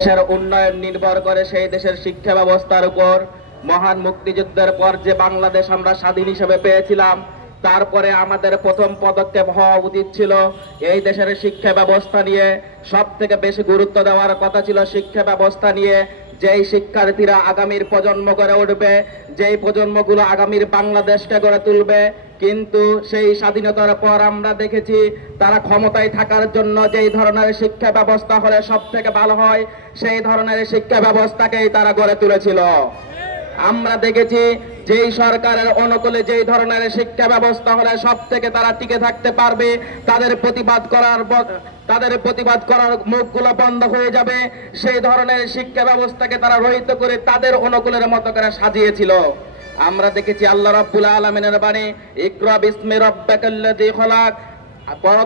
দেশের উন্নয়ন নির্ভর করে সেই দেশের শিক্ষা ব্যবস্থার উপর মহান মুক্তিযুদ্ধের পর যে বাংলাদেশ আমরা স্বাধীন হিসেবে পেয়েছিলাম, তারপরে আমাদের প্রথম পদক্ষেপ হওয়া উচিত ছিল এই দেশের শিক্ষা ব্যবস্থা নিয়ে। সব থেকে বেশি গুরুত্ব দেওয়ার কথা ছিল শিক্ষা ব্যবস্থা নিয়ে। যেই শিক্ষার্থীরা আগামীর প্রজন্ম গড়ে উঠবে, যেই প্রজন্মগুলো আগামীর বাংলাদেশকে গড়ে তুলবে, কিন্তু সেই স্বাধীনতার পর আমরা দেখেছি তারা ক্ষমতায় থাকার জন্য যেই ধরনের শিক্ষা ব্যবস্থা হলে সব থেকে ভালো হয়, সেই ধরনের শিক্ষা ব্যবস্থাকেই তারা গড়ে তুলেছিল। আমরা দেখেছি যেই সরকারের অনুকূলে যেই ধরনের শিক্ষা ব্যবস্থা হলে সব থেকে তারা টিকে থাকতে পারবে, তাদের প্রতিবাদ করার তাদের প্রতিবাদ করার মুখগুলো বন্ধ হয়ে যাবে। সেই ধরনের শিক্ষা ব্যবস্থাকে তারা রহিত করে তাদের অনুকূলের মতো করে সাজিয়েছিল। আমরা দেখেছি আল্লাহ রাব্বুল আলামিনের বাণী, ইকরা বিসমি রাব্বিকাল্লাযী খলাক।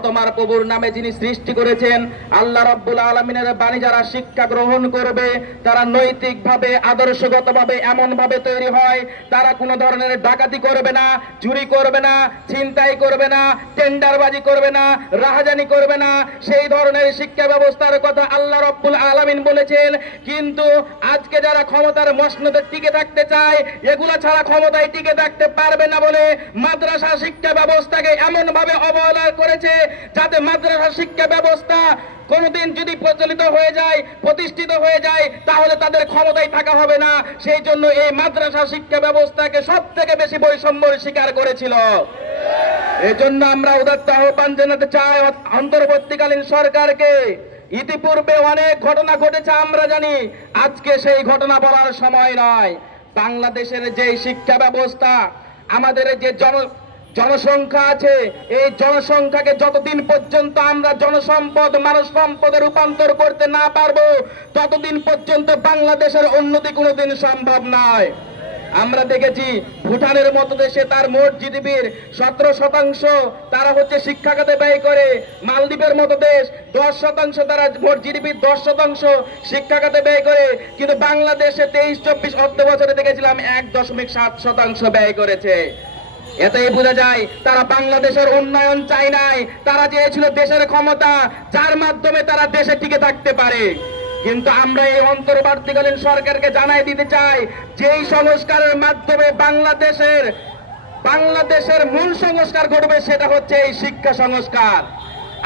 তোমার প্রভুর নামে যিনি সৃষ্টি করেছেন, আল্লাহ রাব্বুল আলমিনের বাণী যারা শিক্ষা গ্রহণ করবে, তারা নৈতিকভাবে, আদর্শগতভাবে এমন ভাবে তৈরি হয়, তারা কোনো ধরনের ডাকাতি করবে না, চুরি করবে না, ছিনতাই করবে না, টেন্ডারবাজি করবে না, রাহাজানি করবে না। সেই ধরনের শিক্ষা ব্যবস্থার কথা আল্লাহ রব্বুল আলামিন বলেছেন, কিন্তু আজকে যারা ক্ষমতার মসনদে টিকে থাকতে চায়, এগুলা ছাড়া ক্ষমতায় টিকে থাকতে পারবে না বলে মাদ্রাসা শিক্ষা ব্যবস্থাকে এমন ভাবে অবহেলা করেছে যাতে মাদ্রাসা শিক্ষা ব্যবস্থা কোনোদিন যদি প্রচলিত হয়ে যায়, প্রতিষ্ঠিত হয়ে যায়, তাহলে তাদের ক্ষমতায় থাকা হবে না। সেই জন্য এই মাদ্রাসা শিক্ষা ব্যবস্থাকে সব থেকে বেশি বৈষম্যের শিকার করেছিল। এজন্য আমরা উদাত্ত আহ্বান জানাতে চাই অন্তর্বর্তীকালীন সরকারকে। ইতিপূর্বে অনেক ঘটনা ঘটেছে, আমরা জানি। আজকে সেই ঘটনা বলার সময় নয়। বাংলাদেশের যে শিক্ষা ব্যবস্থা, আমাদের যে জন জনসংখ্যা আছে। এই জনসংখ্যাকে যতদিন পর্যন্ত আমরা জনসম্পদ মানব সম্পদে রূপান্তর করতে না পারব, ততদিন পর্যন্ত বাংলাদেশের উন্নতি কোনোদিন সম্ভব নয়। আমরা দেখেছি, ভুটানের মতো দেশে তার মোট জিডিপির সতেরো শতাংশ তারা হচ্ছে শিক্ষা খাতে ব্যয় করে। মালদ্বীপের মতো দেশ, দশ শতাংশ তারা মোট জিডিপির দশ শতাংশ শিক্ষা খাতে ব্যয় করে। কিন্তু বাংলাদেশে তেইশ, চব্বিশ অর্থ বছরে দেখেছিলাম এক দশমিক সাত শতাংশ ব্যয় করেছে। এতেই বোঝা যায় তারা বাংলাদেশের উন্নয়ন চায় নাই। তারা চেয়েছিল দেশের ক্ষমতা, যার মাধ্যমে তারা দেশে টিকে থাকতে পারে। কিন্তু আমরা এই অন্তর্বর্তীকালীন সরকারকে জানাই দিতে চাই, যেই সংস্কারের মাধ্যমে বাংলাদেশের বাংলাদেশের মূল সংস্কার ঘটবে সেটা হচ্ছে এই শিক্ষা সংস্কার।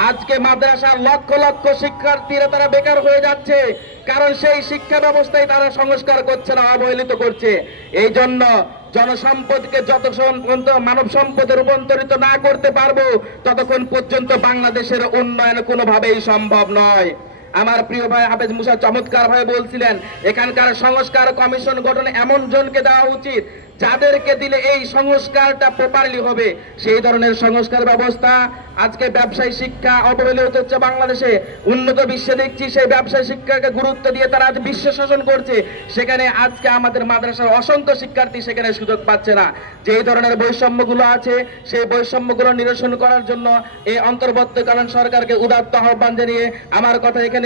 আজকে মাদ্রাসার লক্ষ লক্ষ শিক্ষার্থীরা তারা বেকার হয়ে যাচ্ছে, কারণ সেই শিক্ষা ব্যবস্থায় তারা সংস্কার করছে না, অবহেলিত করছে। এই জন্য জনসম্পদকে পর্যন্ত মানব সম্পদে রূপান্তরিত না করতে পারব, ততক্ষণ পর্যন্ত বাংলাদেশের উন্নয়ন কোনোভাবেই সম্ভব নয়। আমার প্রিয় ভাই হাফেজ মুসা চমৎকার ভাবে বলছিলেন, এখানকার সংস্কার কমিশন গঠন এমন জনকে দেওয়া উচিত যাদেরকে দিলে এই সংস্কারটা প্রপারলি হবে, সেই ধরনের সংস্কার ব্যবস্থা আজকে ব্যবসায়ী শিক্ষা অবহেলিত হচ্ছে বাংলাদেশে। উন্নত বিশ্বে দেখছি সেই ব্যবসায়ী শিক্ষাকে গুরুত্ব দিয়ে তারা আজ বিশ্ব শাসন করছে। সেখানে আজকে আমাদের মাদ্রাসার অসংখ্য শিক্ষার্থী সেখানে সুযোগ পাচ্ছে না। যেই ধরনের বৈষম্যগুলো আছে, সেই বৈষম্যগুলো নিরসন করার জন্য এই অন্তর্বর্তীকালীন সরকারকে উদাত্ত আহ্বান জানিয়ে আমার কথা এখানে